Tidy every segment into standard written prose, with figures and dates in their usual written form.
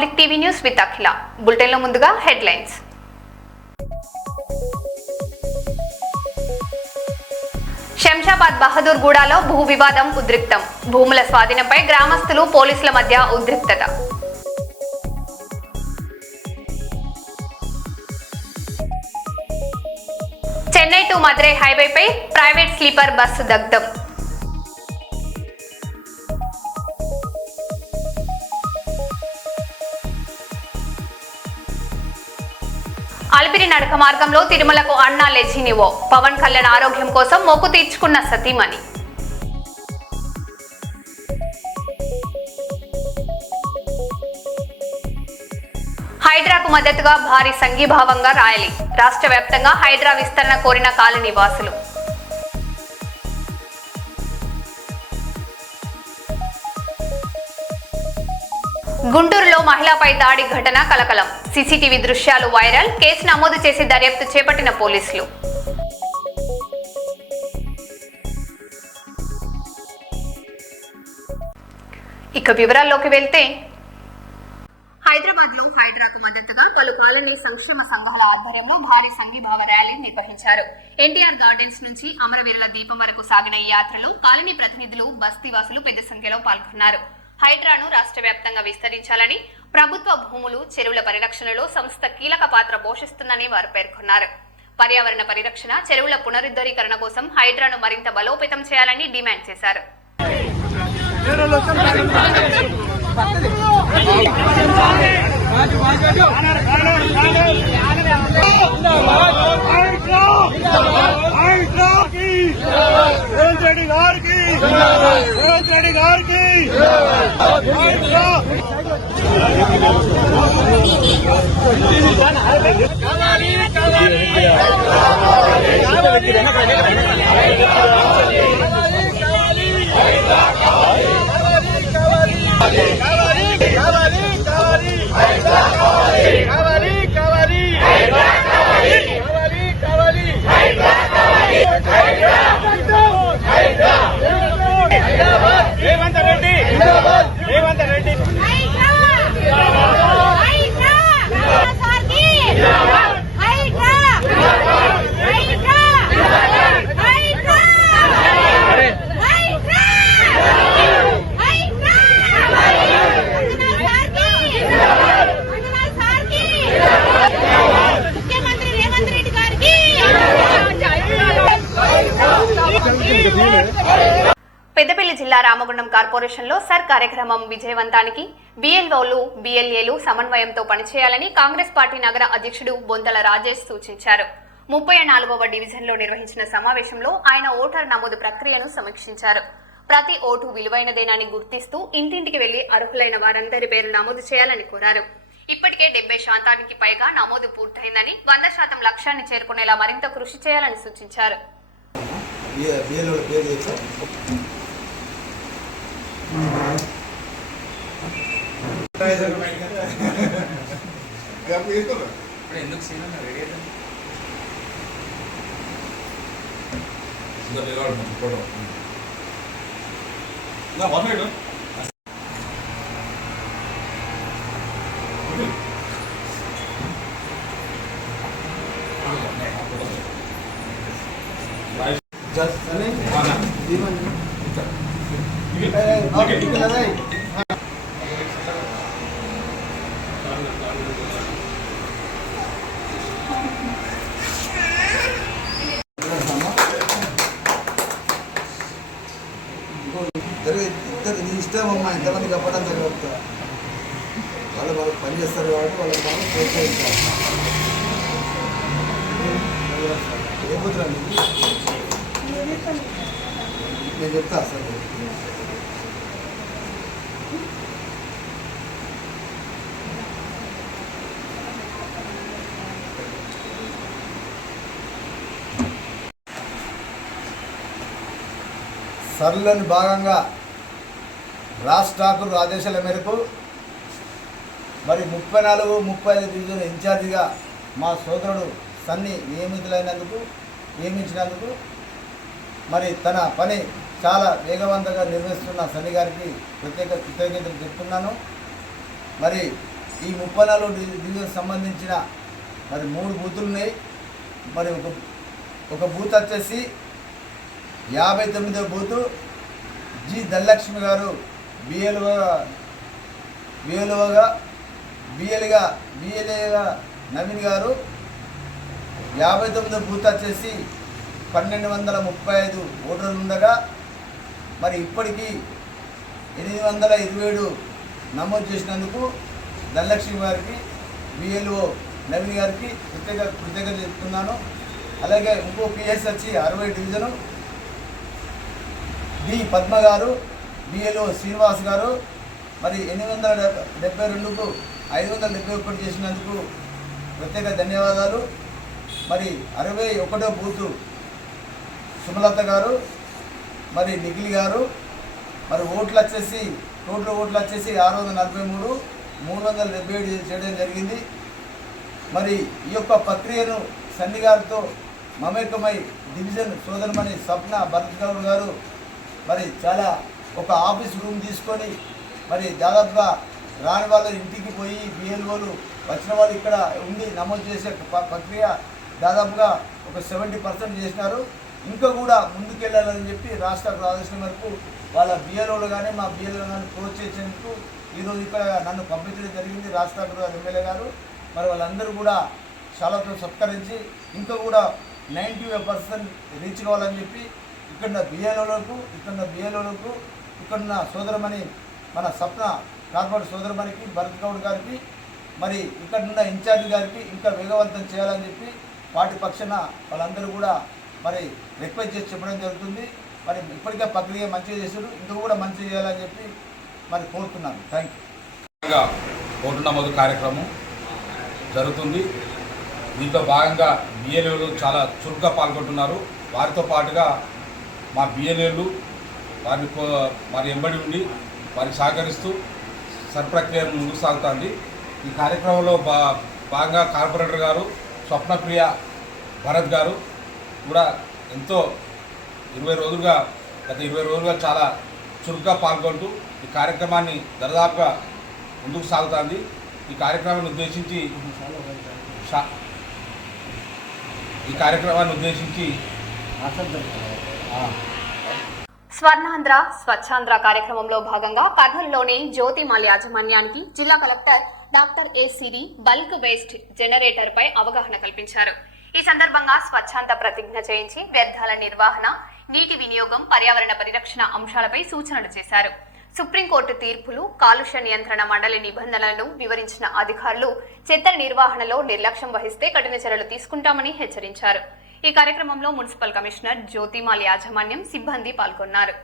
Public TV news with అఖిల. బులెటిన్లో ముందుగా headlines. Shamshabad Bahadur గూడలో భూ వివాదం ఉద్రిక్తం. భూముల స్వాధీనంపై గ్రామస్తులు పోలీసుల మధ్య ఉద్రిక్తత. చెన్నై టు మదురై హైవేపై ప్రైవేట్ స్లీపర్ బస్సు దగ్ధం. అలిపిరి నడక మార్గంలో తిరుమలకు అన్నా లెజినివో. పవన్ కళ్యాణ్ ఆరోగ్యం కోసం మొక్కు తీర్చుకున్న సతీమణి. హైడ్రాకు మద్దతుగా భారీ సంఘీభావంగా ర్యాలీ. రాష్ట్ర వ్యాప్తంగా హైడ్రా విస్తరణ కోరిన కాలనీ వాసులు. గుంటూరులో మహిళపై దాడి ఘటన కలకలం. సీసీటీవీ దృశ్యాలు వైరల్. కేసు నమోదు చేసి దర్యాప్తు చేపట్టిన పోలీసులు. ఇక వివరాల్లోకి వెళ్తే, హైదరాబాద్ లో హైడ్రాకు మద్దతుగా పలు కాలనీ సంక్షేమ సంఘాల ఆధ్వర్యంలో భారీ సంఘీభావ ర్యాలీ నిర్వహించారు. ఎన్టీఆర్ గార్డెన్స్ నుంచి అమరవీరుల దీపం వరకు సాగిన ఈ యాత్రలో కాలనీ ప్రతినిధులు, బస్తీవాసులు పెద్ద సంఖ్యలో పాల్గొన్నారు. హైడ్రాను రాష్ట్ర వ్యాప్తంగా విస్తరించాలని, ప్రభుత్వ భూములు, చెరువుల పరిరక్షణలో సంస్థ కీలక పాత్ర పోషిస్తుందని వారు పేర్కొన్నారు. పర్యావరణ పరిరక్షణ, చెరువుల పునరుద్ధరీకరణ కోసం హైడ్రాను మరింత బలోపేతం చేయాలని డిమాండ్ చేశారు. పెద్దపల్లి జిల్లా రామగుండం కార్పొరేషన్లో సర్ కార్యక్రమం విజయవంతానికి బిఎల్ఓలు, బిఎల్ఏలు సమన్వయంతో పనిచేయాలని కాంగ్రెస్ పార్టీ నగర అధ్యక్షుడు బొంతల రాజేష్ సూచించారు. 34వ డివిజన్లో నిర్వహించిన సమావేశంలో ఆయన ఓటర్ నమోదు ప్రక్రియను సమీక్షించారు. ప్రతి ఓటు విలువైనదేనని గుర్తిస్తూ ఇంటింటికి వెళ్లి అర్హులైన వారందరి పేరు నమోదు చేయాలని కోరారు. ఇప్పటికే 70% పైగా నమోదు పూర్తయిందని, 100% లక్ష్యాన్ని చేరుకునేలా మరింత కృషి చేయాలని సూచించారు. ఇష్టమమ్మా ఎంతమంది చెప్పడం జరుగుతా వాళ్ళు బాగా పనిచేస్తారు కాబట్టి వాళ్ళకి బాగా ప్రోత్సహించాలి. ఏ పుత్రాన్ని నేను చెప్తా సార్. సర్లని భాగంగా రాష్ట్రాకు ఆదేశాల మేరకు మరి 34, 35 డివిజన్ ఇన్ఛార్జిగా మా సోదరుడు సన్ని నియమించినందుకు మరి తన పని చాలా వేగవంతంగా నిర్వహిస్తున్న సన్ని గారికి ప్రత్యేక కృతజ్ఞతలు చెప్తున్నాను. మరి ఈ 34 డివిజన్ సంబంధించిన మరి 3 బూతులు ఉన్నాయి. మరి ఒక బూత్ వచ్చేసి 59వ బూతు జి ధనలక్ష్మి గారు బిఎల్ఏగా నవీన్ గారు. 59వ బూత్ వచ్చేసి 1235 ఓటర్లు ఉండగా మరి ఇప్పటికీ 827 నమోదు చేసినందుకు ధనలక్ష్మి గారికి బిఎల్ఓ నవీన్ గారికి కృతజ్ఞత చెప్తున్నాను. అలాగే ఇంకో పిఎస్ వచ్చి 60 డివిజను డి పద్మ గారు, బిఎల్ఓ శ్రీనివాస్ గారు మరి 872కు 571 చేసినందుకు ప్రత్యేక ధన్యవాదాలు. మరి 61వ బూతు సుమలత గారు, మరి నిఖిల్ గారు. మరి ఓట్లు వచ్చేసి టోటల్ ఓట్లు వచ్చేసి 643, 377 చేయడం జరిగింది. మరి ఈ యొక్క ప్రక్రియను సన్ని గారితో మమేకమై డివిజన్ సోదరమణి స్వప్న భరత్ గౌడ్ గారు మరి చాలా ఒక ఆఫీస్ రూమ్ తీసుకొని మరి దాదాపుగా రాని వాళ్ళ ఇంటికి పోయి బిఎల్ఓలు వచ్చిన వాళ్ళు ఇక్కడ ఉండి నమోదు చేసే ప్రక్రియ దాదాపుగా ఒక 70% చేసినారు. ఇంకా కూడా ముందుకెళ్ళాలని చెప్పి రాష్ట్ర ఆదేశం వరకు వాళ్ళ బిఎల్ఓలు కానీ మా బిఎల్ఓ కానీ ప్రోత్సహించేందుకు ఈరోజు ఇక్కడ నన్ను పంపించడం జరిగింది రాష్ట్ర ఎమ్మెల్యే గారు. మరి వాళ్ళందరూ కూడా చాలాతో సత్కరించి ఇంకా కూడా 95% రీచ్ కావాలని చెప్పి ఇక్కడున్న బిఎల్ఓలకు ఇక్కడున్న సోదరమణి మన సప్న కార్పొరేట్ సోదరమణికి భరత్ గౌడ్ గారికి మరి ఇక్కడున్న ఇన్ఛార్జ్ గారికి ఇంకా వేగవంతం చేయాలని చెప్పి పార్టీ పక్షాన వాళ్ళందరూ కూడా మరి రిక్వెస్ట్ చేసి చెప్పడం జరుగుతుంది. మరి ఇప్పటికే ప్రక్రియ మంచిగా చేశారు, ఇంకా కూడా మంచిగా చేయాలని చెప్పి మరి కోరుతున్నాను. Thank you. ఓటు నమోదు కార్యక్రమం జరుగుతుంది. దీంట్లో భాగంగా బిఎల్ఏలు చాలా చురుగ్గా పాల్గొంటున్నారు. వారితో పాటుగా మా బిఎల్ఏలు వారి ఎంబడి ఉండి వారికి సహకరిస్తూ సత్ప్రక్రియను ముందుకు సాగుతుంది. ఈ కార్యక్రమంలో భాగంగా కార్పొరేటర్ గారు స్వప్నప్రియ భరత్ గారు కూడా ఎంతో గత 20 రోజులుగా చాలా చురుగ్గా పాల్గొంటూ ఈ కార్యక్రమాన్ని దరిదాపుగా ముందుకు సాగుతుంది. ఈ కార్యక్రమాన్ని ఉద్దేశించి స్వర్ణాంధ్ర స్వచ్ఛాంధ్ర కార్యక్రమంలో భాగంగా కర్నూలులోని జ్యోతిమాల్ యాజమాన్యానికి జిల్లా collector doctor A Siri bulk waste generator పై అవగాహన కల్పించారు. ఈ సందర్భంగా స్వచ్ఛాంత ప్రతిజ్ఞ చేయించి వ్యర్థాల నిర్వహణ, నీటి వినియోగం, పర్యావరణ పరిరక్షణ అంశాలపై సూచనలు చేశారు. సుప్రీంకోర్టు తీర్పులు, కాలుష్య నియంత్రణ మండలి నిబంధనలను వివరించిన అధికారులు చెత్త నిర్వహణలో నిర్లక్ష్యం వహిస్తే కఠిన చర్యలు తీసుకుంటామని హెచ్చరించారు. ఈ కార్యక్రమంలో మున్సిపల్ కమిషనర్ జ్యోతిమాల్ యాజమాన్యం సిబ్బంది పాల్గొన్నారు.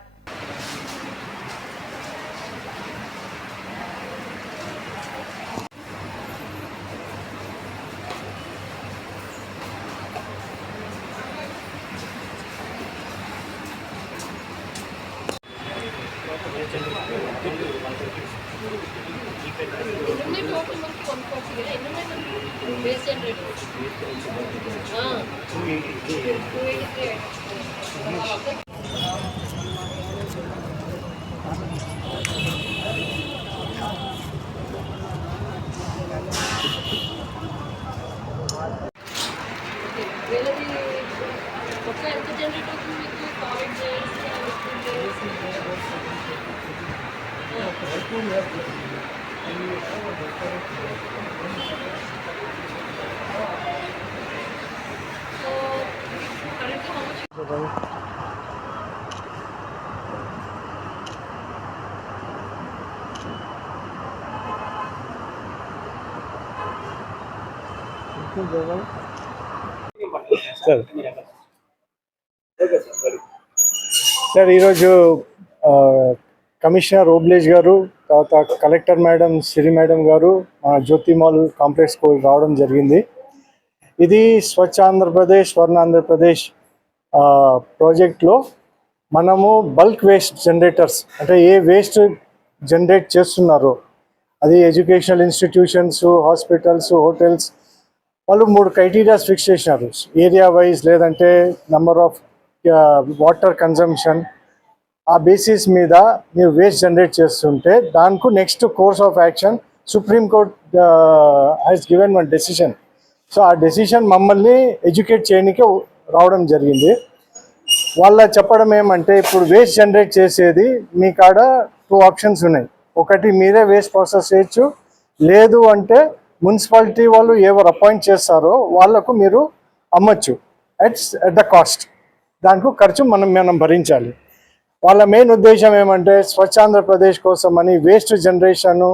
సార్ ఈరోజు కమిషనర్ ఓబ్లేజ్ గారు, తర్వాత కలెక్టర్ మేడం సిరి మేడం గారు జ్యోతిమాల్ కాంప్లెక్స్కు రావడం జరిగింది. ఇది స్వచ్ఛ ఆంధ్రప్రదేశ్, స్వర్ణ ఆంధ్రప్రదేశ్ ప్రాజెక్ట్లో మనము బల్క్ వేస్ట్ జనరేటర్స్ అంటే ఏ వేస్ట్ జనరేట్ చేస్తున్నారో అది ఎడ్యుకేషనల్ ఇన్స్టిట్యూషన్స్, హాస్పిటల్స్, హోటల్స్ వాళ్ళు 3 క్రైటీరియాస్ ఫిక్స్ చేసినారు. ఏరియా వైజ్ లేదంటే నెంబర్ ఆఫ్ వాటర్ కన్జంప్షన్. ఆ బేసిస్ మీద మీరు వేస్ట్ జనరేట్ చేస్తుంటే దానికి next course of action supreme court has given one decision. So ఆ డెసిషన్ మమ్మల్ని ఎడ్యుకేట్ చేయడానికి రావడం జరిగింది. వాళ్ళ చెప్పడం ఏమంటే ఇప్పుడు వేస్ట్ జనరేట్ చేసేది మీ కాడ 2 ఆప్షన్స్ ఉన్నాయి. ఒకటి మీరే వేస్ట్ ప్రాసెస్ చేయొచ్చు, లేదు అంటే మున్సిపాలిటీ వాళ్ళు ఎవరు అపాయింట్ చేస్తారో వాళ్ళకు మీరు అమ్మచ్చు అట్ ద కాస్ట్. దానికి ఖర్చు మనం భరించాలి. వాళ్ళ మెయిన్ ఉద్దేశం ఏమంటే స్వచ్ఛ ఆంధ్రప్రదేశ్ కోసం అని వేస్ట్ జనరేషన్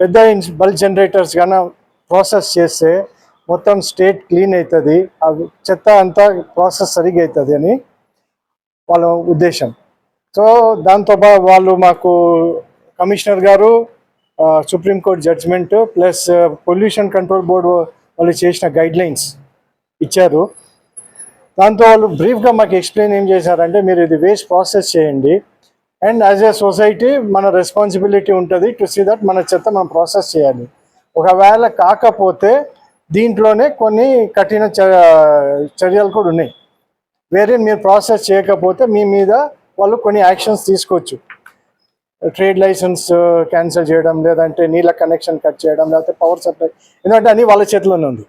పెద్ద బల్క్ జనరేటర్స్ కానీ ప్రాసెస్ చేస్తే మొత్తం స్టేట్ క్లీన్ అవుతుంది, ఆ చెత్త అంతా ప్రాసెస్ సరిగా అవుతుంది అని వాళ్ళ ఉద్దేశం. సో దాంతో వాళ్ళు మాకు కమిషనర్ గారు supreme court judgment plus pollution control board వాళ్ళు చేసిన గైడ్లైన్స్ ఇచ్చారు. దాంతో వాళ్ళు బ్రీఫ్గా మాకు ఎక్స్ప్లెయిన్ ఏం చేశారంటే మీరు ఇది వేస్ట్ ప్రాసెస్ చేయండి అండ్ యాజ్ ఏ సొసైటీ మన రెస్పాన్సిబిలిటీ ఉంటుంది టు సీ దట్ మన చెత్త మనం ప్రాసెస్ చేయాలి. ఒకవేళ కాకపోతే దీంట్లోనే కొన్ని కఠిన చర్యలు కూడా ఉన్నాయి. వేరే మీరు ప్రాసెస్ చేయకపోతే మీ మీద వాళ్ళు కొన్ని యాక్షన్స్ తీసుకోవచ్చు. ట్రేడ్ లైసెన్స్ క్యాన్సిల్ చేయడం, లేదంటే నీళ్ళ కనెక్షన్ కట్ చేయడం, లేకపోతే పవర్ సప్లై, ఎందుకంటే అన్నీ వాళ్ళ చేతిలోనే ఉంది.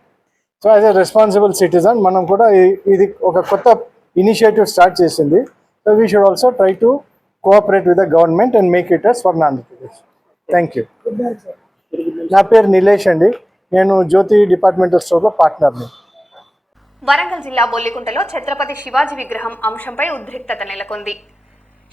So as a responsible citizen మనం కూడా ఇది ఒక కొత్త ఇనిషియేటివ్ స్టార్ట్ చేసింది. So we should also try to cooperate with the government and make it us for Andhra Pradesh. Thank you. నా పేరు నిలేష్ అండి, నేను జ్యోతి డిపార్ట్మెంటల్ స్టోర్లో పార్ట్నర్ని. వరంగల్ జిల్లా బొల్లికుంటలో ఛత్రపతి శివాజీ విగ్రహం అంశంపై ఉద్రిక్తత నెలకొంది.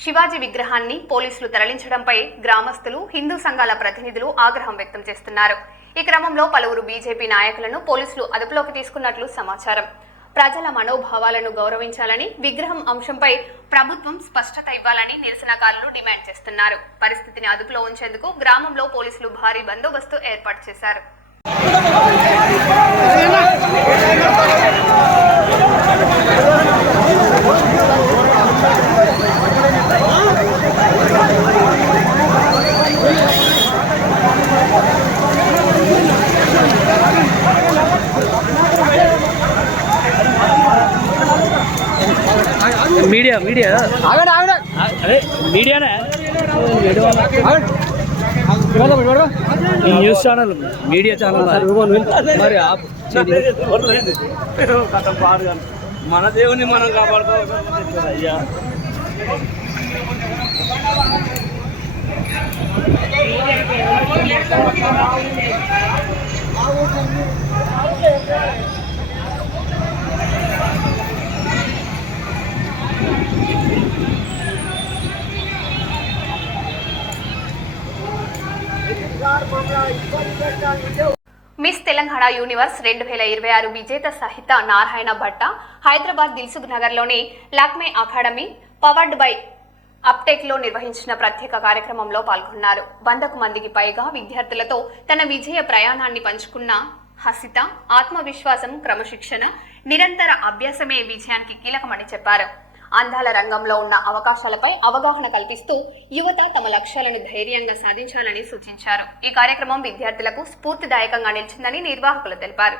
శివాజీ విగ్రహాన్ని పోలీసులు తరలించడంపై గ్రామస్తులు, హిందూ సంఘాల ప్రతినిధులు ఆగ్రహం వ్యక్తం చేస్తున్నారు. ఈ క్రమంలో పలువురు బీజేపీ నాయకులను పోలీసులు అదుపులోకి తీసుకున్నట్లు సమాచారం. ప్రజల మనోభావాలను గౌరవించాలని, విగ్రహం అంశంపై ప్రభుత్వం స్పష్టత ఇవ్వాలని నిరసనకారులు డిమాండ్ చేస్తున్నారు. పరిస్థితిని అదుపులో ఉంచేందుకు గ్రామంలో పోలీసులు భారీ బందోబస్తు ఏర్పాటు చేశారు. మీడియా అదే మీడియానే న్యూస్ ఛానల్, మీడియా ఛానల్ మరి మన దేవుని మనం కాపాడుకోవాలి అయ్యా. మిస్ తెలంగాణ యూనివర్స్ 2026 విజేత సహిత నారాయణ భట్ట హైదరాబాద్ దిల్సుఖ్ నగర్లోని లాక్మే అకాడమీ పవర్డ్ బై అప్టెక్లో నిర్వహించిన ప్రత్యేక కార్యక్రమంలో పాల్గొన్నారు. 100కు మందికి పైగా విద్యార్థులతో తన విజయ ప్రయాణాన్ని పంచుకున్న హసిత ఆత్మవిశ్వాసం, క్రమశిక్షణ, నిరంతర అభ్యాసమే విజయానికి కీలకమని చెప్పారు. అందాల రంగంలో ఉన్న అవకాశాలపై అవగాహన కల్పిస్తూ యువత తమ లక్ష్యాలను ధైర్యంగా సాధించాలని సూచించారు. ఈ కార్యక్రమం విద్యార్థులకు స్ఫూర్తిదాయకంగా నిలిచిందని నిర్వాహకులు తెలిపారు.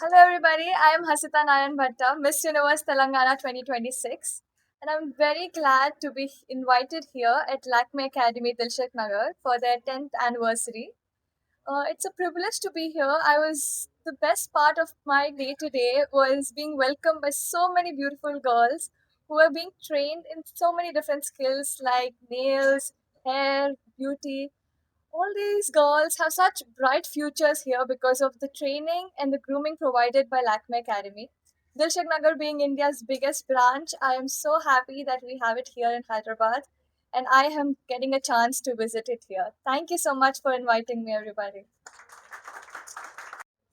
Hello everybody, I am Hasita Nayan Bhatta, Miss Universe Telangana 2026, and I'm very glad to be invited here at Lakme Academy, Dilshak Nagar for their 10th anniversary. It's a privilege to be here. The best part of my day today was being welcomed by so many beautiful girls who are being trained in so many different skills like nails, hair, beauty. All these girls have such bright futures here because of the training and the grooming provided by Lakme Academy. Dilshak Nagar being India's biggest branch, I am so happy that we have it here in Hyderabad and I am getting a chance to visit it here. Thank you so much for inviting me, everybody.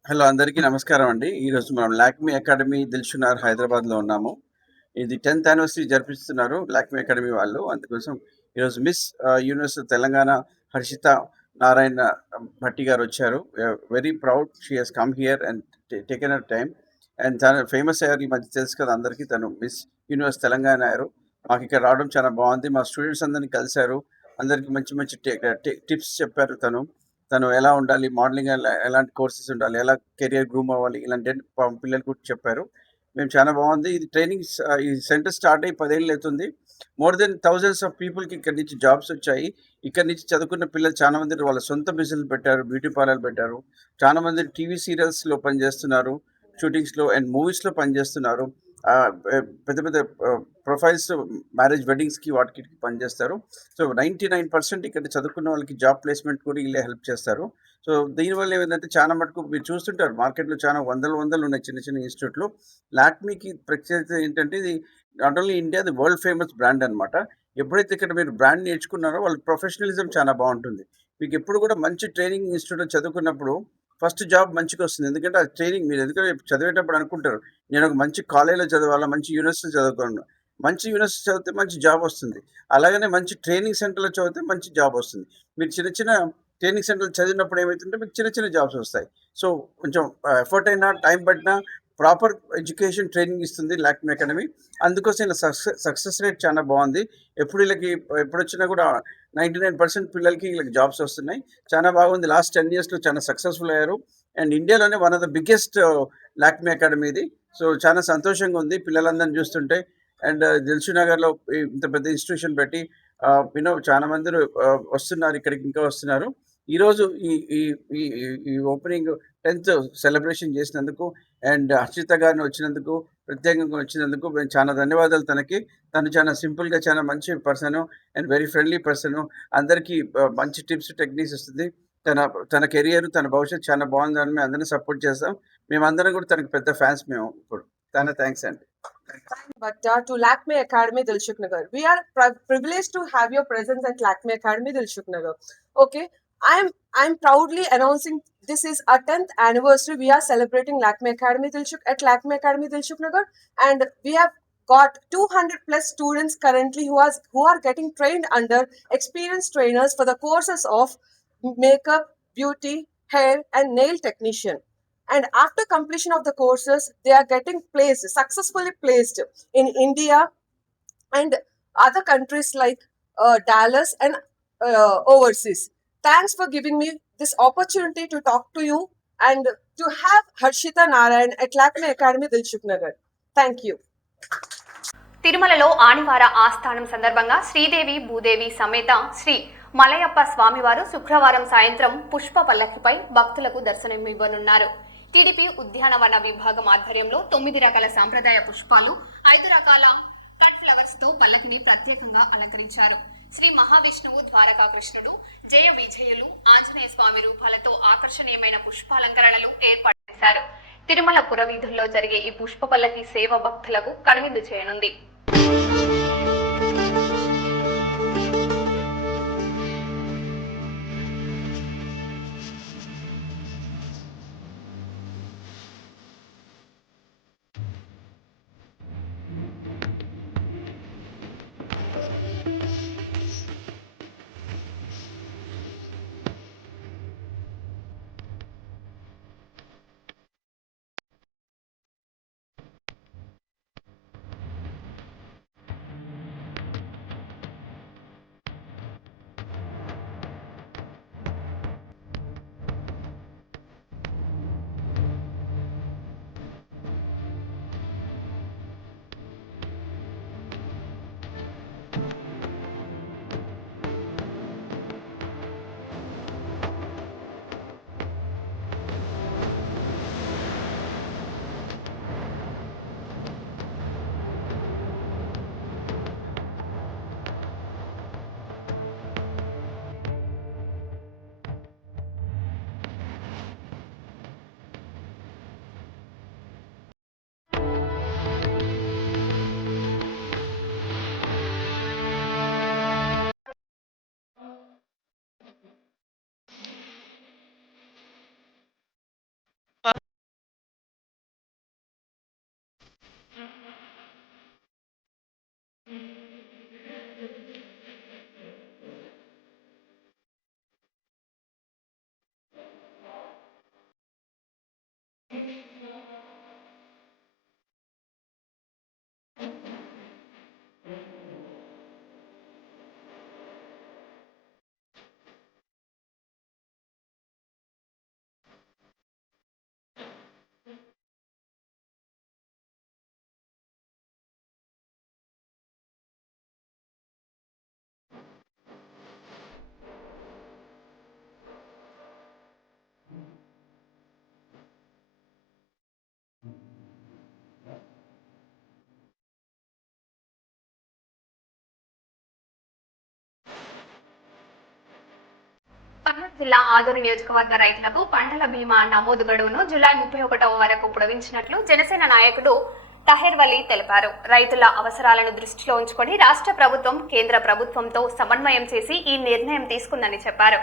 Hello, అందరికీ నమస్కారం అండి. ఈరోజు మనం Lakme academy Dilsukhnagar హైదరాబాద్లో ఉన్నాము. ఇది 10th anniversary జరిపిస్తున్నారు Lakme academy వాళ్ళు. అందుకోసం ఈరోజు మిస్ యూనివర్స్ తెలంగాణ హర్షిత నారాయణ భట్టి గారు వచ్చారు. Very proud she has come here and taken her time. And తను ఫేమస్ అయ్యారు ఈ మధ్య, తెలుసు కదా అందరికీ, తను మిస్ యూనివర్స్ తెలంగాణ అయ్యారు. మాకు ఇక్కడ రావడం చాలా బాగుంది. మా స్టూడెంట్స్ అందరినీ కలిశారు, అందరికీ మంచి మంచి టిప్స్ చెప్పారు. తను ఎలా ఉండాలి, మోడలింగ్ ఎలాంటి కోర్సెస్ ఉండాలి, ఎలా కెరియర్ గ్రూమ్ అవ్వాలి, ఇలాంటి పిల్లలు కూడా చెప్పారు. మేము చాలా బాగుంది ఇది ట్రైనింగ్. ఈ సెంటర్ స్టార్ట్ అయ్యి 10 ఏళ్ళు అవుతుంది. మోర్ దెన్ థౌజండ్స్ ఆఫ్ పీపుల్కి ఇక్కడ నుంచి జాబ్స్ వచ్చాయి. ఇక్కడ నుంచి చదువుకున్న పిల్లలు చాలా మంది వాళ్ళ సొంత బిజినెస్ పెట్టారు, బ్యూటీ పార్లర్ పెట్టారు. చాలా మంది టీవీ సీరియల్స్లో పనిచేస్తున్నారు, షూటింగ్స్లో అండ్ మూవీస్లో పనిచేస్తున్నారు. పెద్ద పెద్ద ప్రొఫైల్స్, మ్యారేజ్ వెడ్డింగ్స్కి వాటికి పనిచేస్తారు. సో 99% ఇక్కడ చదువుకున్న వాళ్ళకి జాబ్ ప్లేస్మెంట్ కూడా వీళ్ళే హెల్ప్ చేస్తారు. సో దీనివల్ల ఏమైందంటే చాలా మటుకు మీరు చూస్తుంటారు మార్కెట్లో చాలా వందలు ఉన్నాయి చిన్న చిన్న ఇన్స్టిట్యూట్లు. లాక్మీకి ప్రత్యేకత ఏంటంటే ఇది not only India, the world famous brand అనమాట. ఎప్పుడైతే ఇక్కడ మీరు బ్రాండ్ నేర్చుకున్నారో వాళ్ళ ప్రొఫెషనలిజం చాలా బాగుంటుంది. మీకు ఎప్పుడు కూడా మంచి ట్రైనింగ్ ఇన్స్టిట్యూట్లో చదువుకున్నప్పుడు ఫస్ట్ జాబ్ మంచిగా వస్తుంది. ఎందుకంటే ఆ ట్రైనింగ్ మీరు ఎందుకంటే చదివేటప్పుడు అనుకుంటారు నేను ఒక మంచి కాలేజ్లో చదవాలా, మంచి యూనివర్సిటీ చదువుకోను. మంచి యూనివర్సిటీ చదివితే మంచి జాబ్ వస్తుంది. అలాగనే మంచి ట్రైనింగ్ సెంటర్లో చదివితే మంచి జాబ్ వస్తుంది. మీరు చిన్న చిన్న ట్రైనింగ్ సెంటర్లో చదివినప్పుడు ఏమవుతుంటే మీకు చిన్న చిన్న జాబ్స్ వస్తాయి. సో కొంచెం ఎఫర్ట్ అయినా, టైం పట్టినా ప్రాపర్ ఎడ్యుకేషన్ ట్రైనింగ్ ఇస్తుంది లాక్మీ అకాడమీ. అందుకోసం ఇలా సక్సెస్ రేట్ చాలా బాగుంది. ఎప్పుడొచ్చినా కూడా 99% పిల్లలకి వీళ్ళకి జాబ్స్ వస్తున్నాయి. చాలా బాగుంది. లాస్ట్ 10 yearsలో చాలా సక్సెస్ఫుల్ అయ్యారు. అండ్ ఇండియాలోనే one of the biggest Lakme academy ఇది. సో చాలా సంతోషంగా ఉంది పిల్లలందరినీ చూస్తుంటే. అండ్ దిల్షు నగర్లో ఇంత పెద్ద ఇన్స్టిట్యూషన్ పెట్టి చాలా మంది వస్తున్నారు, ఇక్కడికి ఇంకా వస్తున్నారు. ఈరోజు ఈ ఈ ఈ ఈ ఓపెనింగ్ 10th సెలబ్రేషన్ చేసినందుకు అండ్ హర్షిత గారిని వచ్చినందుకు, ప్రత్యేకంగా వచ్చినందుకు మేము చాలా ధన్యవాదాలు తనకి. తను చాలా సింపుల్గా చాలా మంచి person and very friendly person. అందరికీ మంచి టిప్స్, టెక్నిక్స్ ఇస్తుంది. తన కెరియర్, తన భవిష్యత్తు చాలా బాగుందని మేము అందరినీ సపోర్ట్ చేస్తాం. మేమందరం కూడా తనకి పెద్ద ఫ్యాన్స్ మేము ఇప్పుడు. థ్యాంక్స్ అండి. Bhatta to Lakme Academy, Dilshuk Nagar. We are privileged to have your presence at Lakme Academy, Dilshuk Nagar. Okay, I'm proudly announcing this is our 10th anniversary. We are celebrating Lakme Academy at Lakme Academy, Dilshuk Nagar, and we have got 200 plus students currently who are getting trained under experienced trainers for the courses of makeup, beauty, hair, and nail technician. And after completion of the courses, they are getting successfully placed in India and other countries like Dallas and overseas. Thanks for giving me this opportunity to talk to you and to have Harshita Narayan at Lakme Academy, Dilshuk Nagar. Thank you. తిరుమలలో ఆనివార ఆస్థానం సందర్భంగా శ్రీదేవి భూదేవి సమేత శ్రీ మలయప్ప స్వామివారు శుక్రవారం సాయంత్రం పుష్ప పల్లకిపై భక్తులకు దర్శనమివ్వనున్నారు. TDP ఉద్యానవన విభాగం ఆధ్వర్యంలో 9 రకాల సాంప్రదాయ పుష్పాలు, 5 రకాల కట్ ఫ్లవర్స్ తో పల్లకిని ప్రత్యేకంగా అలంకరించారు. శ్రీ మహావిష్ణువు, ద్వారకా కృష్ణుడు, జయ విజయులు, ఆంజనేయ స్వామి రూపాలతో ఆకర్షణీయమైన పుష్పాలంకరణలు ఏర్పాటు చేశారు. తిరుమల పురవీధుల్లో జరిగే ఈ పుష్ప పల్లకి సేవ భక్తులకు కనువిందు చేయనుంది. జిల్లా ఆదోని నియోజకవర్గ రైతులకు పంటల బీమా నమోదు గడువును జూలై 31 వరకు పొడిగించినట్లు జనసేన నాయకుడు తహెర్ వలి తెలిపారు. రైతుల అవసరాలను దృష్టిలో ఉంచుకొని రాష్ట్ర ప్రభుత్వం కేంద్ర ప్రభుత్వంతో సమన్వయం చేసి ఈ నిర్ణయం తీసుకుందని చెప్పారు.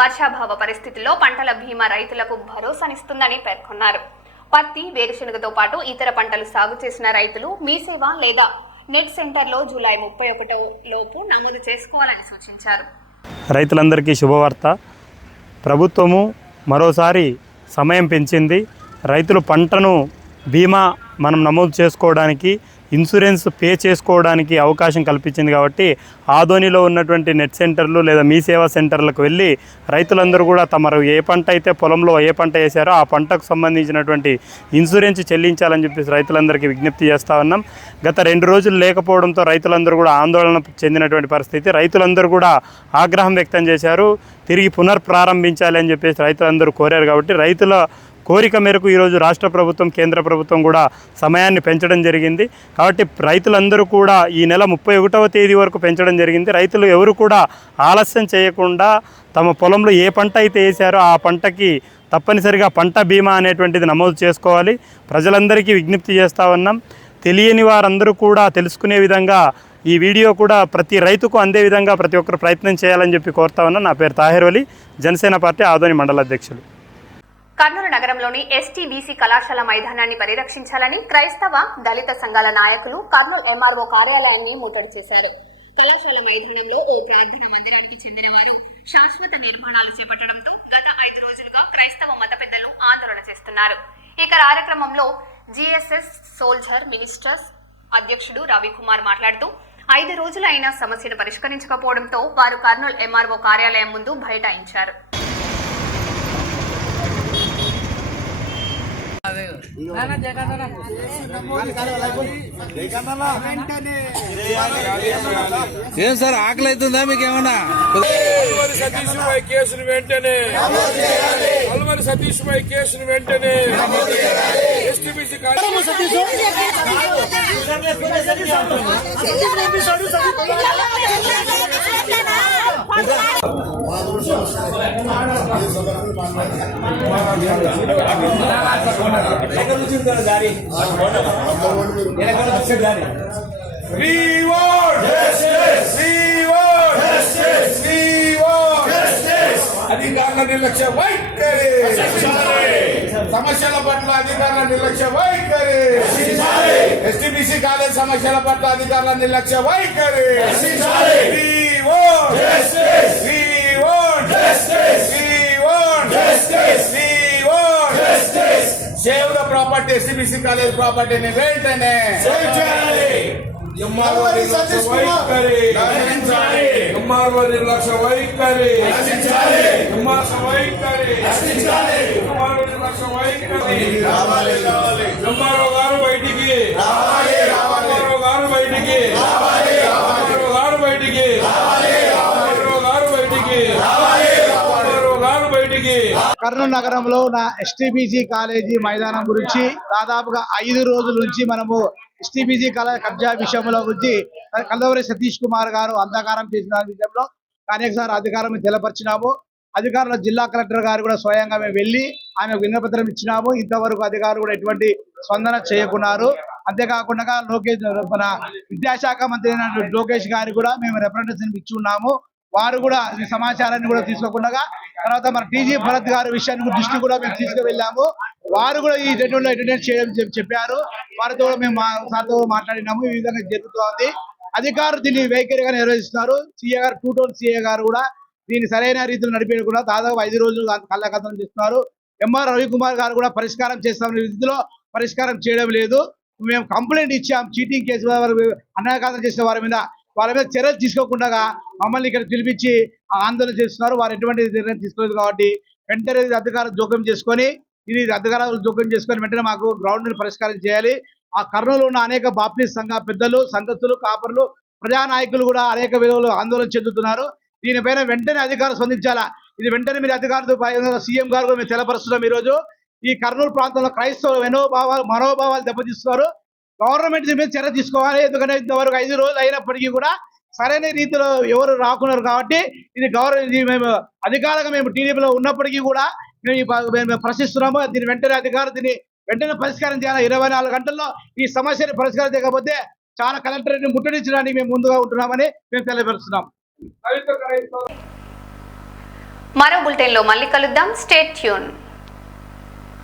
వర్షాభావ పరిస్థితుల్లో పంటల బీమా రైతులకు భరోసానిస్తుందని పేర్కొన్నారు. పత్తి, వేరుశెనగతో పాటు ఇతర పంటలు సాగు చేసిన రైతులు మీ సేవ లేదా నెట్ సెంటర్లో జూలై 31 లోపు నమోదు చేసుకోవాలని సూచించారు. రైతులందరికీ శుభవార్త. ప్రభుత్వము మరోసారి సమయం పెంచింది. రైతులు పంటను బీమా మనం నమోదు చేసుకోవడానికి, ఇన్సూరెన్స్ పే చేసుకోవడానికి అవకాశం కల్పించింది. కాబట్టి ఆదోనిలో ఉన్నటువంటి నెట్ సెంటర్లు లేదా మీ సేవా సెంటర్లకు వెళ్ళి రైతులందరూ కూడా తమరు ఏ పంట అయితే పొలంలో ఏ పంట వేశారో ఆ పంటకు సంబంధించినటువంటి ఇన్సూరెన్స్ చెల్లించాలని చెప్పేసి రైతులందరికీ విజ్ఞప్తి చేస్తూ ఉన్నాం. గత 2 రోజులు లేకపోవడంతో రైతులందరూ కూడా ఆందోళన చెందినటువంటి పరిస్థితి. రైతులందరూ కూడా ఆగ్రహం వ్యక్తం చేశారు. తిరిగి పునర్ప్రారంభించాలి అని చెప్పేసి రైతులందరూ కోరారు. కాబట్టి రైతుల కోరిక మేరకు ఈరోజు రాష్ట్ర ప్రభుత్వం, కేంద్ర ప్రభుత్వం కూడా సమయాన్ని పెంచడం జరిగింది. కాబట్టి రైతులందరూ కూడా ఈ నెల 31వ తేదీ వరకు పెంచడం జరిగింది. రైతులు ఎవరు కూడా ఆలస్యం చేయకుండా తమ పొలంలో ఏ పంట అయితే వేశారో ఆ పంటకి తప్పనిసరిగా పంట బీమా అనేటువంటిది నమోదు చేసుకోవాలి. ప్రజలందరికీ విజ్ఞప్తి చేస్తూ ఉన్నాం. తెలియని వారందరూ కూడా తెలుసుకునే విధంగా ఈ వీడియో కూడా ప్రతి రైతుకు అందే విధంగా ప్రతి ఒక్కరు ప్రయత్నం చేయాలని చెప్పి కోరుతా ఉన్నాను. నా పేరు తాహెర్ వలి, జనసేన పార్టీ ఆదోని మండల అధ్యక్షులు. కర్నూలు నగరంలోని ఎస్టీ బీసీ కళాశాల మైదానాన్ని పరిరక్షించాలని క్రైస్తవ, దళిత సంఘాల నాయకులు కర్నూలు ఎంఆర్ఓ కార్యాలయాన్ని ముట్టడి చేశారు. కళాశాల మైదానంలో ఓ ప్రార్థన మందిరానికి చెందిన వారు శాశ్వత నిర్మాణాలు చేపట్టడంతో గత 5 రోజులుగా క్రైస్తవ మత పెద్దలు ఆందోళన చేస్తున్నారు. ఈ కార్యక్రమంలో జిఎస్ఎస్ సోల్జర్ మినిస్టర్స్ అధ్యక్షుడు రవికుమార్ మాట్లాడుతూ 5 రోజులు అయినా సమస్యను పరిష్కరించకపోవడంతో వారు కర్నూలు ఎంఆర్ఓ కార్యాలయం ముందు బైఠాయించారు. ఏం సార్ ఆకలి అవుతుందా మీకు ఏమన్నా? సతీష్ భాయ్ కేసును వెంటనే అల్వరి సతీష్ భాయ్ కేసును వెంటనే ఎస్టీబీసీ అధికారుల నిర్లక్ష్య వైఖరి, సమస్యల పట్ల అధికారుల నిర్లక్ష్య వైఖరి, ఎస్టీబీసీ కాలేజ్ సమస్యల పట్ల అధికారుల నిర్లక్ష్య వైఖరి. Save the property, ST BC college ప్రాపర్టీని వెంటనే ఎంఆర్ఓ నిర్లక్ష్య వైఖరి, ఎంఆర్ఓ నిర్లక్ష్య వైఖరి, ఎంఆర్ఓ వైఖరి, ఎంఆర్ఓ నిర్లక్ష్య వైఖరి. ఎంఆర్ఓ గారు బయటికి, ఎంఆర్ఓ గారు బయటికి, ఎంఆర్ఓ గారు బయటికి, ఎంఆర్ఓ గారు బయటికి, ఎంఆర్ఓ గారు బయటికి. కర్నూలు నగరంలో నా ఎస్టీబీసీ కాలేజీ మైదానం గురించి దాదాపుగా 5 రోజుల నుంచి మనము ఎస్టీబీసీ కాలేజ్ కబ్జా విషయంలో గురించి కల్వరి సతీష్ కుమార్ గారు అంధకారం చేసిన విషయంలో అనేకసార్లు అధికారం తెలపరిచినాము. అధికారులు జిల్లా కలెక్టర్ గారు కూడా స్వయంగా మేము వెళ్ళి ఆమెకు విన్నపత్రం ఇచ్చినాము. ఇంతవరకు అధికారులు కూడా ఎటువంటి స్పందన చేయకున్నారు. అంతేకాకుండా మన విద్యాశాఖ మంత్రి అయిన లోకేష్ గారికి కూడా మేము రిప్రజెంటేషన్ ఇచ్చి ఉన్నాము. వారు కూడా ఈ సమాచారాన్ని కూడా తీసుకోకుండా తర్వాత మన టీజీ భరత్ గారి విషయాన్ని దృష్టి కూడా మేము తీసుకువెళ్ళాము. వారు కూడా ఈ డెడ్యూల్లో అటెండెన్స్ చేయడం చెప్పారు. వారితో కూడా మేము సార్తో మాట్లాడినాము. ఈ విధంగా జరుగుతోంది. అధికారులు దీన్ని వైఖరిగా నిర్వహిస్తున్నారు. సీఏ గారు, 2 టౌన్ సీఏ గారు కూడా దీన్ని సరైన రీతిలో నడిపేయకుండా దాదాపు 5 రోజులు కళ్ళకథం చేస్తున్నారు. ఎంఆర్ రవికుమార్ గారు కూడా పరిష్కారం చేస్తామనే రీతిలో పరిష్కారం చేయడం లేదు. మేము కంప్లైంట్ ఇచ్చాం. చీటింగ్ కేసు అన్యాయకాతం చేసిన వాళ్ళ మీద చర్యలు తీసుకోకుండా మమ్మల్ని ఇక్కడ పిలిపించి ఆందోళన చేస్తున్నారు. వారు ఎటువంటి నిర్ణయం తీసుకోలేదు. కాబట్టి వెంటనే అధికారులు జోక్యం చేసుకొని వెంటనే మాకు గ్రౌండ్ పరిష్కారం చేయాలి. ఆ కర్నూలు ఉన్న అనేక బాప్టిస్ట్ సంఘ పెద్దలు, సంఘస్థులు, కాపర్లు, ప్రజానాయకులు కూడా అనేక విలువలు ఆందోళన చెందుతున్నారు. దీనిపైన వెంటనే అధికారులు స్పందించాలా. ఇది వెంటనే మీరు అధికారులతో సీఎం గారు మేము తెలపరుస్తున్నాం. ఈ రోజు ఈ కర్నూలు ప్రాంతంలో క్రైస్తవ మనోభావాలు దెబ్బతీస్తున్నారు. గవర్నమెంట్ దీని మీద చర్య తీసుకోవాలి. ఎందుకంటే ఇంతవరకు 5 రోజులు అయినప్పటికీ కూడా సరైన రీతిలో ఎవరు రాకున్నారు కాబట్టి ఇది మేము అధికారంగా మేము టీడీపీలో ఉన్నప్పటికీ కూడా మేము ప్రశ్నిస్తున్నాము. దీని వెంటనే అధికారులు దీన్ని వెంటనే పరిష్కారం చేయాలి. 24 గంటల్లో ఈ సమస్యని పరిష్కారం చేయకపోతే చాలా కలెక్టరేట్ని ముట్టడించడానికి మేము ముందుగా ఉంటున్నామని మేము తెలియపరుస్తున్నాం. మరో బులెటిన్లో మళ్ళీ కలుద్దాం. Stay tune.